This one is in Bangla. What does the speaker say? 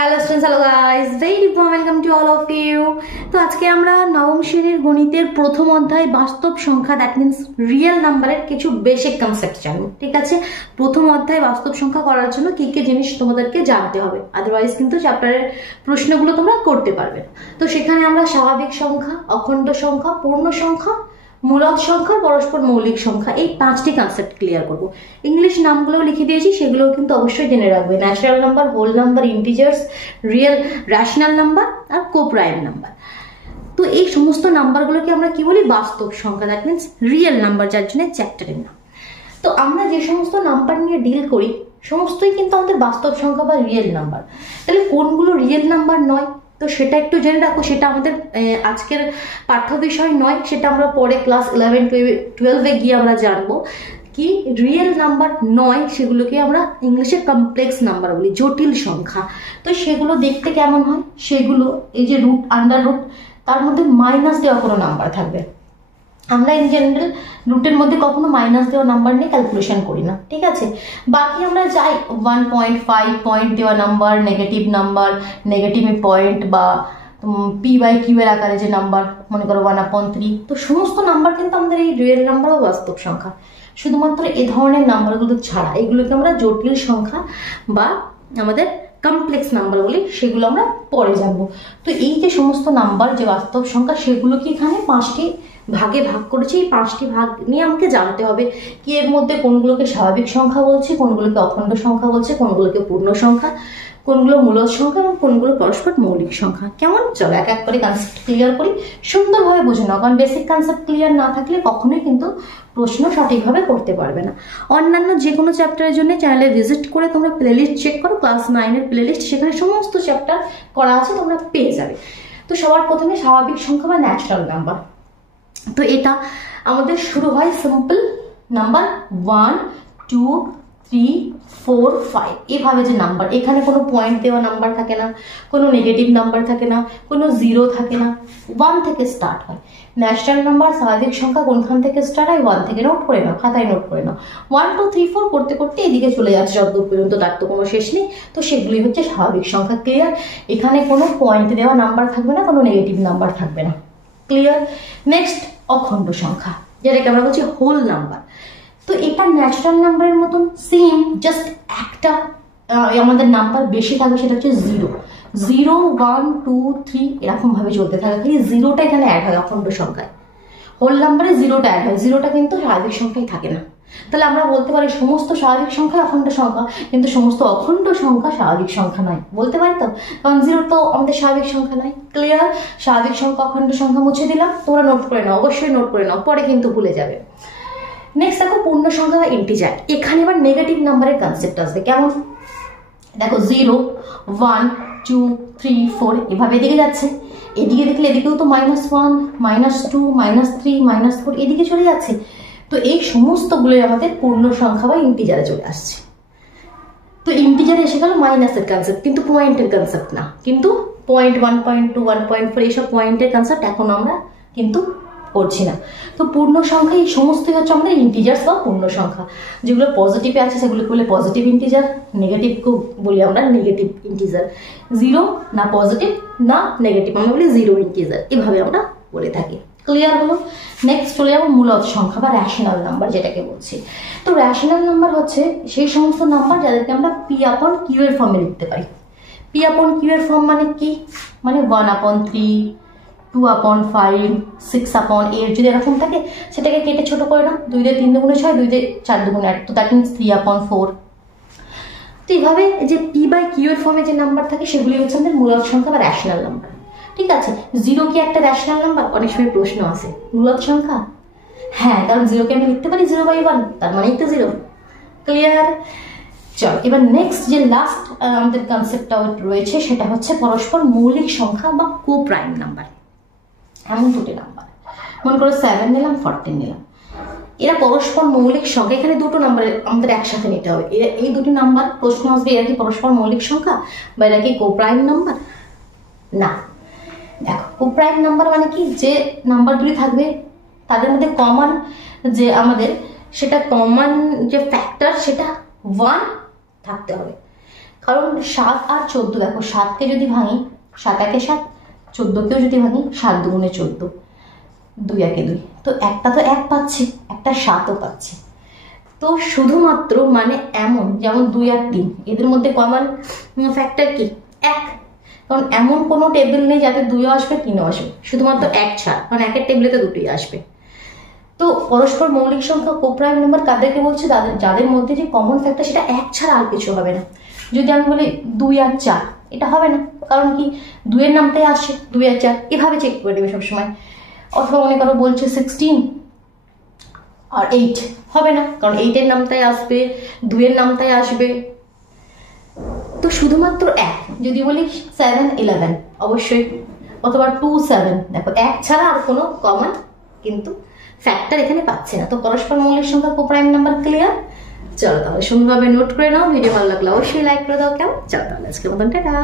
Hello students, hello guys, very welcome to all of you. তো আজকে আমরা নবম শ্রেণীর গণিতের প্রথম অধ্যায় বাস্তব সংখ্যা, দ্যাট মিনস রিয়েল নাম্বারের কিছু বেসিক কনসেপ্ট জানবো। ঠিক আছে, প্রথম অধ্যায় বাস্তব সংখ্যা করার জন্য কি কি জিনিস তোমাদেরকে জানতে হবে, আদারওয়াইজ কিন্তু চ্যাপ্টারের প্রশ্নগুলো তোমরা করতে পারবে। তো সেখানে আমরা স্বাভাবিক সংখ্যা, অখণ্ড সংখ্যা, পূর্ণ সংখ্যা, মূলদ সংখ্যা, পরস্পর মৌলিক সংখ্যা, এই 5টি কনসেপ্ট ক্লিয়ার করব। ইংলিশ নামগুলো লিখে দিয়েছি, সেগুলো কিন্তু অবশ্যই জেনে রাখবে। Natural number, whole number, integers, real rational number আর কোপ্রাইম নাম্বার। তো এই সমস্ত নাম্বারগুলোকে আমরা কি বলি? বাস্তব সংখ্যা, দ্যাট মিনস রিয়েল নাম্বার, যার জন্য চ্যাপ্টারের নাম। তো আমরা যে সমস্ত নাম্বার নিয়ে ডিল করি সমস্তই কিন্তু আমাদের বাস্তব সংখ্যা বা রিয়েল নাম্বার। তাহলে কোনগুলো রিয়েল নাম্বার নয়, তো সেটা একটু জেনে রাখো। সেটা আমাদের আজকের পাঠ্য বিষয় নয়, সেটা আমরা পরে ক্লাস 11-12-এ গিয়ে আমরা জানবো। কি রিয়েল নাম্বার নয়, সেগুলোকে আমরা ইংলিশে কমপ্লেক্স নাম্বার বলি, জটিল সংখ্যা। তো সেগুলো দেখতে কেমন হয়? সেগুলো এই যে রুট, আন্ডার রুট, তার মধ্যে মাইনাস দেওয়া কোনো নাম্বার থাকবে। আমরা ইন জেনারেল রুটের মধ্যে কখনো মাইনাস দেওয়া নাম্বার নিয়ে ক্যালকুলেশন করি না, ঠিক আছে। বাকি আমরা যাই 1.5 পয়েন্ট দেওয়া নাম্বার, নেগেটিভ নাম্বার, নেগেটিভে পয়েন্ট বা p/q এর আকারে যে নাম্বার, মনে করো 1/3। তো সমস্ত নাম্বার কিন্তু আমাদের এই রিয়েল নাম্বার বা বাস্তব সংখ্যা। শুধুমাত্র এ ধরনের নাম্বারগুলো ছাড়া এগুলোকে আমরা জটিল সংখ্যা বা আমাদের কমপ্লেক্স নাম্বার বলি, সেগুলো আমরা পরে জানবো। তো এই যে সমস্ত নাম্বার, যে বাস্তব সংখ্যা, সেগুলোকে এখানে 5টি ভাগে ভাগ করেছি। এই 5টি ভাগ নিয়ে আমাকে জানতে হবে কি এর মধ্যে কোনগুলোকে স্বাভাবিক সংখ্যা বলছে, কোনগুলোকে অখণ্ড সংখ্যা বলছে, কোনগুলোকে পূর্ণ সংখ্যা, কোনগুলো মূলদ সংখ্যা এবং কোনগুলো পরস্পর মৌলিক সংখ্যা। কেমন? চলো এক এক করে কনসেপ্ট ক্লিয়ার করি, সুন্দরভাবে বুঝে নাও। কারণ বেসিক কনসেপ্ট ক্লিয়ার না থাকলে কখনোই কিন্তু প্রশ্ন সঠিকভাবে করতে পারবে না। অন্যান্য যে কোনো চ্যাপ্টারের জন্য চ্যানেলে ভিজিট করে তোমরা প্লেলিস্ট চেক করো, ক্লাস 9-এর প্লেলিস্ট, সেখানে সমস্ত চ্যাপ্টার করা আছে, তোমরা পেয়ে যাবে। তো সবার প্রথমে স্বাভাবিক সংখ্যা বা ন্যাচারাল নাম্বার। তো এটা আমাদের শুরু হয় সিম্পল নাম্বার 1, 2, 3, 4, 5 এভাবে যে নাম্বার। এখানে কোনো পয়েন্ট দেওয়া নাম্বার থাকে না, কোনো নেগেটিভ নাম্বার থাকে না, কোনো জিরো থাকে না, 1 থেকে স্টার্ট হয়। ন্যাচারাল নাম্বার, স্বাভাবিক সংখ্যা কোনখান থেকে স্টার্ট হয়? 1 থেকে। নোট করে নাও, খাতায় নোট করে নাও। 1, 2, 3, 4 করতে করতে এদিকে চলে যাচ্ছে যতদূর পর্যন্ত, তার তো কোনো শেষ নেই। তো সেগুলি হচ্ছে স্বাভাবিক সংখ্যা। ক্লিয়ার? এখানে কোনো পয়েন্ট দেওয়া নাম্বার থাকবে না, কোনো নেগেটিভ নাম্বার থাকবে না। ক্লিয়ার? নেক্সট অখণ্ড সংখ্যা, যেটাকে আমরা বলছি হোল নাম্বার। তো এটা ন্যাচারাল নাম্বারের মতন সেম, জাস্ট একটা আমাদের নাম্বার বেশি থাকবে, সেটা হচ্ছে 0, 1, 2, 3 এরকম ভাবে চলতে থাকে। খালি জিরোটা এখানে অ্যাড হয় অখণ্ড সংখ্যায়। হোল নাম্বারে জিরোটা অ্যাড হয়, জিরোটা কিন্তু স্বাভাবিক সংখ্যায় থাকে না। তাহলে আমরা বলতে পারি সমস্ত স্বাভাবিক সংখ্যা অখণ্ড সংখ্যা, কিন্তু সমস্ত অখণ্ড সংখ্যা স্বাভাবিক সংখ্যা নয়। বলতে পারি তো, কারণ জিরো তো আমাদের স্বাভাবিক সংখ্যা নয়। ক্লিয়ার? স্বাভাবিক সংখ্যা, অখণ্ড সংখ্যা মুছে দিলাম। তোমরা নোট করে নাও, অবশ্যই নোট করে নাও, পরে কিন্তু ভুলে যাবে। নেক্সট দেখো পূর্ণ সংখ্যা বা ইন্টিজার। এখানে আবার নেগেটিভ নাম্বারের কনসেপ্ট আসবে। কেমন? দেখো 0, 1, 2, 3, 4 এভাবে এদিকে যাচ্ছে। এদিকে দেখলে এদিকেও তো -1, -2, -3, -4 এদিকে চলে যাচ্ছে। তো এই সমস্তগুলোই আমাদের পূর্ণ সংখ্যা বা ইন্টিজারে চলে আসছে। তো ইন্টিজারে এসে গেল মাইনাসের কনসেপ্ট, কিন্তু পয়েন্টের কনসেপ্ট না। কিন্তু পয়েন্ট 1.2, 1.4 এইসব পয়েন্টের কনসেপ্ট এখন আমরা কিন্তু করছি না। তো পূর্ণ সংখ্যা এই সমস্তই হচ্ছে আমাদের ইন্টিজার্স বা পূর্ণ সংখ্যা। যেগুলো পজিটিভে আছে সেগুলোকে বলে পজিটিভ ইন্টিজার, নেগেটিভকে বলি আমরা নেগেটিভ ইন্টিজার। 0 না পজিটিভ না নেগেটিভ, আমরা বলি 0 ইন্টিজার, এভাবে আমরা বলে থাকি। ক্লিয়ার হলো? নেক্সট চলে যাবো মূলদ সংখ্যা বা রেশনাল নাম্বার, যেটাকে বলছি। তো রেশনাল নাম্বার হচ্ছে সেই সমস্ত নাম্বার যাদেরকে আমরা p/q এর ফর্মে লিখতে পারি। p/q এর ফর্ম মানে কি? মানে 1/3, 2/5, 6/8 যদি এরকম থাকে, সেটাকে কেটে ছোট করে নাও। 2 দিয়ে 3 দুগুণে 6, 2 দিয়ে 4 দুগুণে 8, তো দ্যাট মিনস 3/4। তো এইভাবে যে p/q এর ফর্মে যে নাম্বার থাকে সেগুলি হচ্ছে আমাদের মূলদ সংখ্যা বা রেশনাল নাম্বার। ঠিক আছে? 0 কি একটা রেশনাল নাম্বার? অনেক সময় প্রশ্ন আসে। মূলদ সংখ্যা? হ্যাঁ, কারণ 0কে আমি লিখতে পারি 0/1, তার মানেই তো 0। ক্লিয়ার? চল এবার নেক্সট যে লাস্ট আমাদের কনসেপ্টটা রয়েছে, সেটা হচ্ছে পরস্পর মৌলিক সংখ্যা বা কোপ্রাইম নাম্বার। এমন দুটি নাম্বার, মনে করো 7 নিলাম, 14 নিলাম, এরা পরস্পর মৌলিক সংখ্যা। এখানে দুটো নাম্বার আমাদের একসাথে নিতে হবে। এই দুটি নাম্বার প্রশ্ন আসবে, এরা কি পরস্পর মৌলিক সংখ্যা বা এরা কি কোপ্রাইম নাম্বার? না। দেখো কোপ্রাইম নাম্বার মানে কি? যে নাম্বার দুটি থাকবে তাদের মধ্যে কমন যে আমাদের সেটা কমন যে ফ্যাক্টর, সেটা 1 থাকতে হবে। কারণ 7 আর 14, দেখো 7কে যদি ভাঙি 7 একে 7, 14কেও যদি ভাঙি 7 দুগুণে 14, 2 একে 2, তো একটা তো 1 পাচ্ছে, একটা 7ও পাচ্ছে। তো শুধুমাত্র মানে এমন যেমন 2 আর 3 এদের মধ্যে কমন ফ্যাক্টর কি 1, কারণ এমন কোনো টেবিল নেই যাতে 2ও আসবে 3ও আসবে, শুধুমাত্র 1 ছাড়া, কারণ একের টেবিলেতে দুটোই আসবে। তো পরস্পর মৌলিক সংখ্যা কোপ্রাইম নাম্বার কাদেরকে বলছে, যাদের মধ্যে যে কমন ফ্যাক্টর সেটা 1 ছাড়া আর কিছু হবে না। যদি আমি বলি 2 আর 4, এটা হবে না, কারণ কি 2 এর নামটাই আসে, 2 আর 4 এভাবে চেক করে নেবে সবসময়। অথবা মনে করো বলছে 16 আর 8, হবে না, কারণ 8 এর নামটাই আসবে, 2 এর নামটাই আসবে। তো শুধুমাত্র 1, যদি বলি 7 11 অবশ্যই, অথবা 2 7, দেখো 1 ছাড়া আর কোনো কমন কিন্তু ফ্যাক্টর এখানে পাচ্ছে না। তো পরস্পর মৌলিক সংখ্যা কোপ্রাইম নাম্বার ক্লিয়ার। চলো তাহলে সুন্দরভাবে নোট করে নাও। ভিডিও ভালো লাগলে অবশ্যই লাইক করে দাও। কেমন, চলো তাহলে আজকের মতন টাটা।